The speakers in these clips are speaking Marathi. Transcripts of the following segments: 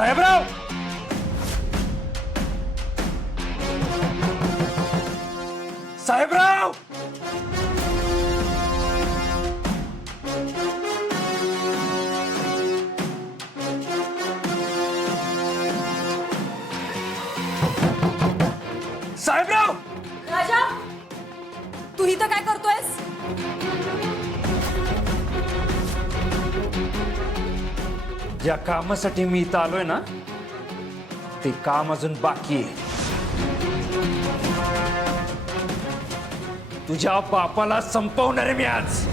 साहेबराव! साहेबराव! साहेबराव! राजा तू इथं काय करतोयस? ज्या कामासाठी मी इथं आलोय ना ते काम अजून बाकी आहे. तुझ्या बापाला संपवणार आहे मी आज.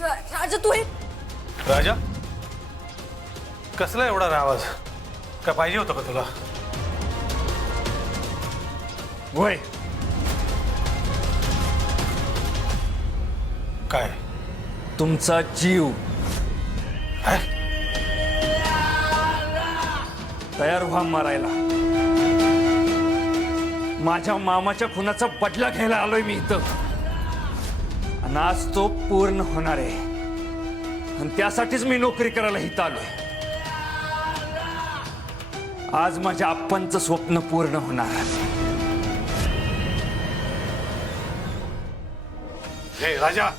राजा तू हे राजा? कसला एवढा रे आवाज काय पाहिजे होतं का तुला? होय. काय? तुमचा जीव? तयार व्हा मारायला. माझ्या मामाच्या खुनाचा बदला घ्यायला आलोय मी इथं. आणि आज तो पूर्ण होणार आहे. आणि त्यासाठीच मी नोकरी करायला इथं आलोय. आज माझ्या आप्पांचं स्वप्न पूर्ण होणार. हे राजा